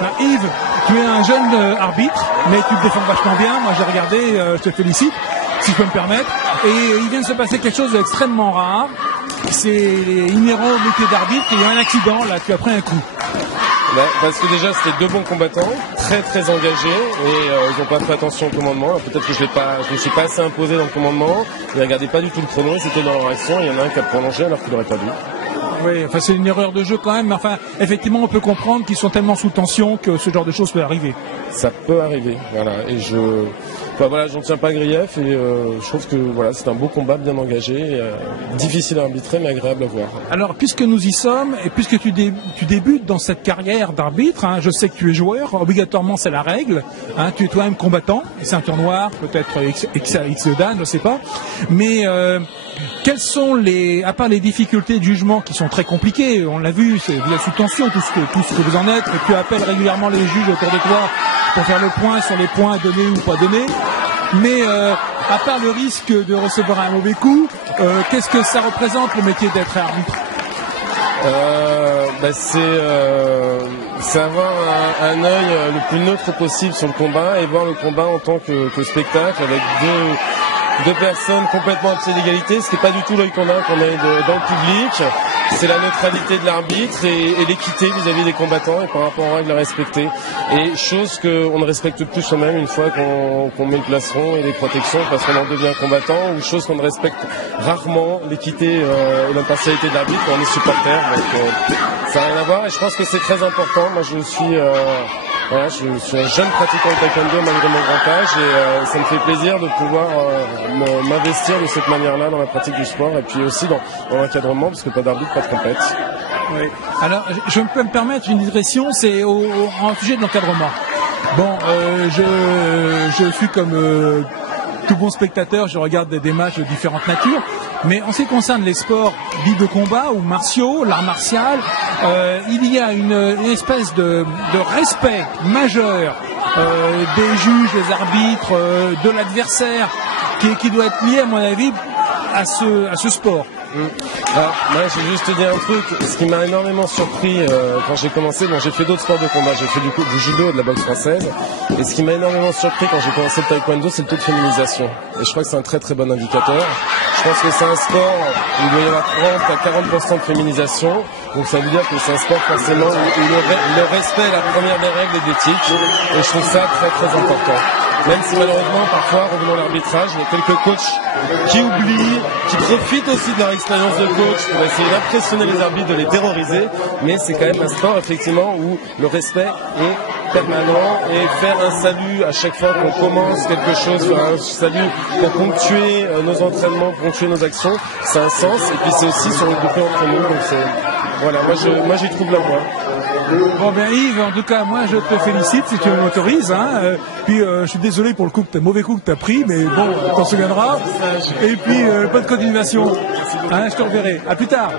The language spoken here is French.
Ben, Yves, tu es un jeune arbitre, mais tu te défends vachement bien. Moi, j'ai regardé, je te félicite, si je peux me permettre. Et il vient de se passer quelque chose d'extrêmement rare. C'est inhérent au métier d'arbitre. Il y a un accident, là, tu as pris un coup. Ouais, parce que déjà c'était deux bons combattants, très engagés, et ils n'ont pas fait attention au commandement. Peut-être que je me suis pas assez imposé dans le commandement. Ils regardaient pas du tout le chrono, ils étaient dans leur action. Il y en a un qui a prolongé alors qu'il n'aurait pas dû. Oui, enfin c'est une erreur de jeu quand même, mais enfin effectivement on peut comprendre qu'ils sont tellement sous tension que ce genre de choses peut arriver. Ça peut arriver, voilà. Et j'en tiens pas grief, et je trouve que voilà, c'est un beau combat bien engagé, difficile à arbitrer mais agréable à voir. Alors puisque nous y sommes et puisque tu débutes dans cette carrière d'arbitre, hein, je sais que tu es joueur, obligatoirement c'est la règle, hein, tu es toi-même combattant, ceinture noire, peut-être X-Dan, je sais pas, mais quelles sont à part les difficultés de jugement qui sont très compliquées, on l'a vu, vous êtes sous tension, tout ce que vous en êtes, tu appelles régulièrement les juges autour de toi pour faire le point sur les points donnés ou pas donnés, mais à part le risque de recevoir un mauvais coup, qu'est-ce que ça représente le métier d'être arbitre? C'est avoir un œil le plus neutre possible sur le combat et voir le combat en tant que spectacle avec deux personnes complètement à pied d'égalité, ce qui n'est pas du tout l'œil qu'on a dans le public. C'est la neutralité de l'arbitre et l'équité vis-à-vis des combattants et par rapport aux règles à respecter. Et chose qu'on ne respecte plus soi-même une fois qu'on met le plastron et les protections parce qu'on en devient combattant, ou chose qu'on ne respecte rarement, l'équité et l'impartialité de l'arbitre quand on est supporter. Donc ça n'a rien à voir et je pense que c'est très important. Moi je suis un jeune pratiquant de taekwondo malgré mon grand âge et ça me fait plaisir de pouvoir m'investir de cette manière-là dans la pratique du sport et puis aussi dans l'encadrement parce que pas d'arbitre, pas de compète. Oui. Alors, je peux me permettre une digression, c'est en sujet de l'encadrement. Bon, je suis comme tout bon spectateur, je regarde des matchs de différentes natures, mais en ce qui concerne les sports dits de combat ou martiaux, l'art martial, il y a une espèce de respect majeur des juges, des arbitres, de l'adversaire, qui doit être lié, à mon avis, à ce sport. Alors, moi, je vais juste te dire un truc. Ce qui m'a énormément surpris quand j'ai commencé, j'ai fait d'autres sports de combat, j'ai fait du judo et de la boxe française. Et ce qui m'a énormément surpris quand j'ai commencé le taekwondo, c'est le taux de féminisation. Et je crois que c'est un très bon indicateur. Je pense que c'est un sport où il doit y avoir 30 à 40% de féminisation. Donc ça veut dire que c'est un sport forcément où le respect est la première des règles et d'éthique. Et je trouve ça très important. Même si malheureusement, parfois, revenant à l'arbitrage, il y a quelques coachs qui oublient, qui profitent aussi de leur expérience de coach pour essayer d'impressionner les arbitres, de les terroriser. Mais c'est quand même un sport, effectivement, où le respect est permanent et faire un salut à chaque fois qu'on commence quelque chose, faire un salut pour ponctuer nos entraînements, ponctuer nos actions, ça a un sens. Et puis c'est aussi sur le groupé entre nous. Donc voilà, moi j'y trouve la voie. Bon ben Yves, en tout cas moi je te félicite si tu m'autorises, hein. Puis je suis désolé pour le mauvais coup que tu as pris, mais bon, t'en souviendras. Et puis bonne continuation, hein, je te reverrai. À plus tard.